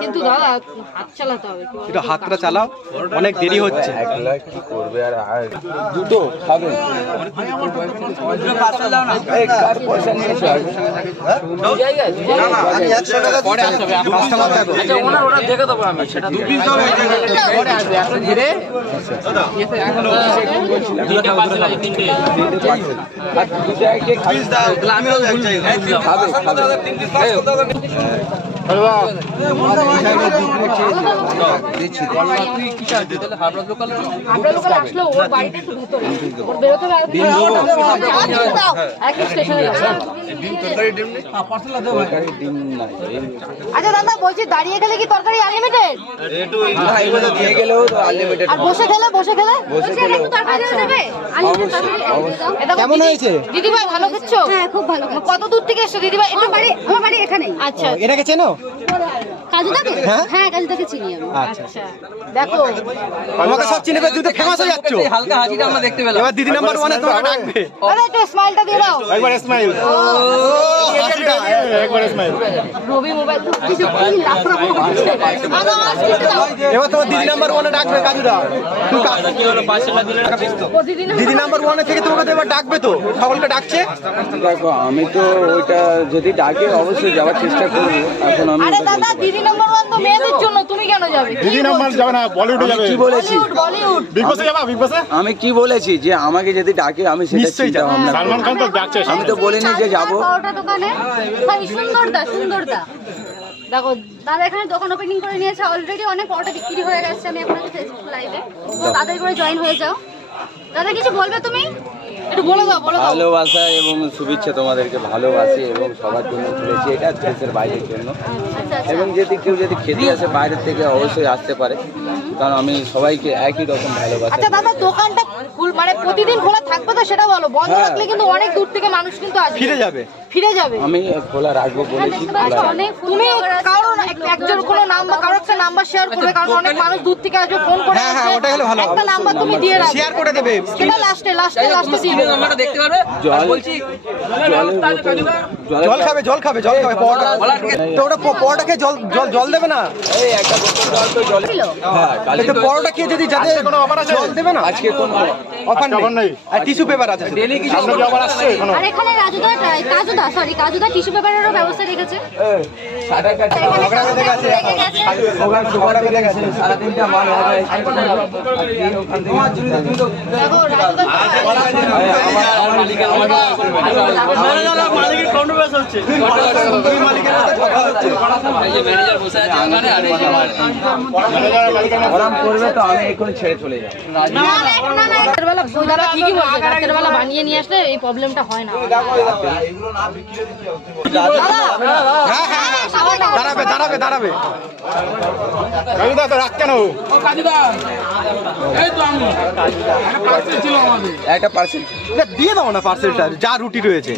কিন্তু দাদা হাত চালাতে হবে, একটু হাতটা চালাও, অনেক দেরি হচ্ছে। একলা কি করবে আর দুটো খাবে কার পয়সা নিয়েছে আসলো ওর বাড়িতে একটু ভেতরে, ওর বেরোতে আচ্ছা দাদা বলছি দাঁড়িয়ে গেলে কি তরকারি আনলিমিটেড? দিয়ে গেলেও আনলিমিটেড। আর বসে খেলে কেমন হয়েছে দিদি ভাই? ভালো খাচ্ছো? হ্যাঁ খুব ভালো। কত দূর থেকে এসছো দিদি ভাই? আমার বাড়ি এখানেই। আচ্ছা এটাকে চেনো? কাজুদাকে? হ্যাঁ? হ্যাঁ কাজুদাকে চিনি আমি। আচ্ছা আচ্ছা দেখো আমাকে সব চিনে তুই তো ফেমাস হয়ে যাচ্ছ। হালকা হাসিটা আমরা দেখতে পেলাম। এবার দিদি নাম্বার 1 এ তোমাকে ডাকবে। আরে একটু স্মাইলটা দিয়ে দাও। একবার স্মাইল। একবার স্মাইল। রবি মোবাইল কিছু এবার তোমার দিদি নাম্বার 1 এ ডাকবে কাজুদা। কি হলো 500 টাকা দিলে টাকা পিস তো। দিদি নাম্বার 1 এ থেকে তোমাকে তো এবার ডাকবে তো। সকলকে ডাকছে। দেখো আমি তো ওইটা যদি ডাকে অবশ্যই যাওয়ার চেষ্টা করবো। এখন আমি আরে দাদা দিদি নাম্বার 1 তো মেয়েদের জন্য, তুমি কেন যাবে? দিদি নাম্বার যাবে না, বলিউডে যাবে। কি বলেছি বলিউড বিগ বসে যাবা? বিগ বসে আমি কি বলেছি যে আমাকে যদি ডাকে আমি সেটা নিশ্চয়ই চিন্তা যাবো। ভাবনা করবো। সালমান খান তো ডাকছে। আমি তো বলিনি যে যাবো। পরোটা দোকানে ভাই সুন্দরদা দেখো দাদা এখানে দোকান ওপেনিং করে নিয়েছে অলরেডি, অনেক পরোটা বিক্রি হয়ে গেছে। আমি আপনাকে ফেসবুক লাইভে তো তাদের করে জয়েন হয়ে যাও। দাদা কিছু বলবে তুমি? একটু বলে দাও ভালোবাসা এবং শুভেচ্ছা তোমাদেরকে ভালোবাসি এবং সবার জন্য তুলেছি এটা দেশের বাইরের জন্য। আচ্ছা আচ্ছা এবং যদি কেউ যদি খেতে আসে বাইরের থেকে অবশ্যই আসতে পারে, কারণ আমি সবাইকে একই রকম ভালোবাসি। আচ্ছা দাদা দোকানটা মানে প্রতিদিন খোলা থাকবে তো? সেটা বলো। বন্ধ হ্যাঁ। রাখলে কিন্তু অনেক দূর থেকে মানুষ কিন্তু আসবে, ফিরে যাবে। আমি খোলা রাখবো বলেছি, খোলা রাখবো। অনেক তুমি কারণ একজন কোনো নাম্বার, কারো একটা নাম্বার শেয়ার করবে, কারণ অনেক মানুষ দূর থেকে আসবে, ফোন করে হ্যাঁ, আসবে। ওটা হলে ভালো হবে। একটা নাম্বার তুমি দিয়ে রাখবে, শেয়ার করে দেবে। সেটা লাস্টে স্ক্রিনে নাম্বারটা দেখতে পারবে। আর বলছি জল খাবে পরোটা। তো ওটা পরোটা খেয়ে জল দেবে না? এই একটা বোতল জল তো জল। হ্যাঁ কালকে একটু পরোটা খেয়ে যদি যাতে কোনো অফার আছে জল দেবে না? আজকে কোন অফার নেই। আর টিস্যু পেপার আছে। ডেলি কিছু অফার আসছে এখনো? আর এখানে কাজুদা টিস্যু পেপারেরও ব্যবস্থা রেখেছে। সাদা কাটা ঝগড়া বেঁধে গেছে। ঝগড়া বেঁধে গেছে সারাদিনটা মাল হবে। দেখো রাজুদা মালিকের কন্ট্রোভার্সি হচ্ছে। এই যে ম্যানেজার বসে আছে ওখানে, আর এই যে আরাম করবে তো আমি এখন ছেড়ে চলে যাব। রাতের বেলা দাদা ঠিকই বলছে, রাতের বেলা বানিয়ে নিয়ে আসলে এই প্রবলেমটা হয় না। দাঁড়াবে। কাজুদা তো রাখ কেন? একটা পার্সেল দিয়ে দাও না পার্সেলটা, যা রুটি রয়েছে।